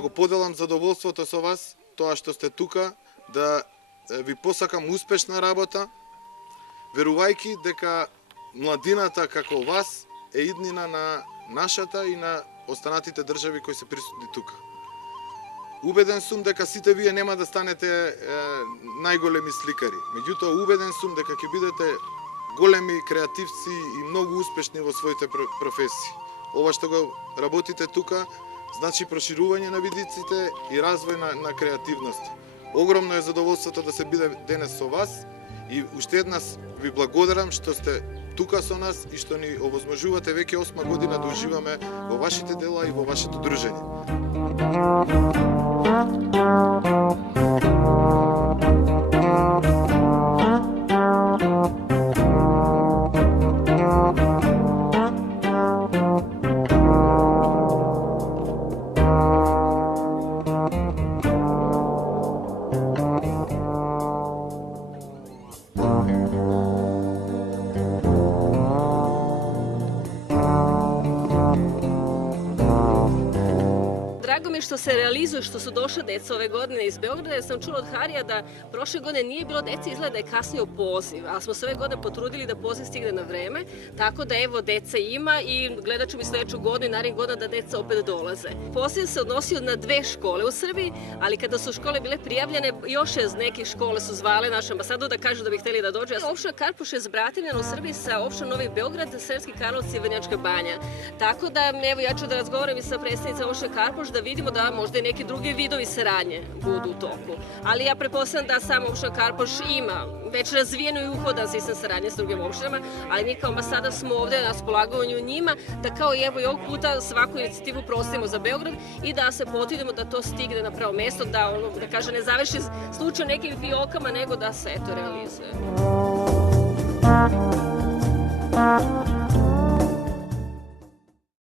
да го поделам задоволството со вас, тоа што сте тука, да ви посакам успешна работа, верувајќи дека младината како вас е иднина на нашата и на останатите држави кои се присутни тука. Убеден сум дека сите вие нема да станете најголеми сликари. Меѓутоа, убеден сум дека ќе бидете големи креативци и многу успешни во своите професии. Ова што го работите тука, значи проширување на видиците и развој на креативност. Огромно е задоволството да се биде денес со вас и уште еднаш ви благодарам што сте тука со нас и што ни овозможувате веќе 8 година да уживаме во вашите дела и во вашето дружење. Drago mi je što se realizuje, što su došla deca ove godine iz Beograda, jer sam čula od Harija da prošle godine nije bilo dece, izgleda da je kasnio poziv, ali smo se ove godine potrudili da poziv stigne na vreme, tako da evo deca ima i gledat ću mi sledeću godinu i narednih godina da deca opet dolaze. Poziv se odnosio na 2 škole u Srbiji, ali kada su škole bile prijavljene, još iz nekih škole su zvale našu ambasadu da kažu da bi hteli da dođu. Opština Karpoš je zbratimljena u Srbiji sa opštinom Novi Beograd, Sremski Karlovci i Vrnjačka Banja. Tako da evo ja ću da razgovaram i sa predstavnicama opštine Karpoš da vidimo da možda i neki drugi vidovi saradnje budu u toku. Ali ja pretpostavljam da sama opština Karpoš ima već razvijenu i uhodan sistem saradnje s drugim opštinama, ali mi kao ambasada smo ovde na raspolaganju njima da kao i evo i ovog puta svaku inicijativu proslavimo za Beograd i da se potrudimo da to stigne na pravo mesto, da kaže ne završi slučaj nekim fiokama, nego da se eto realizuje.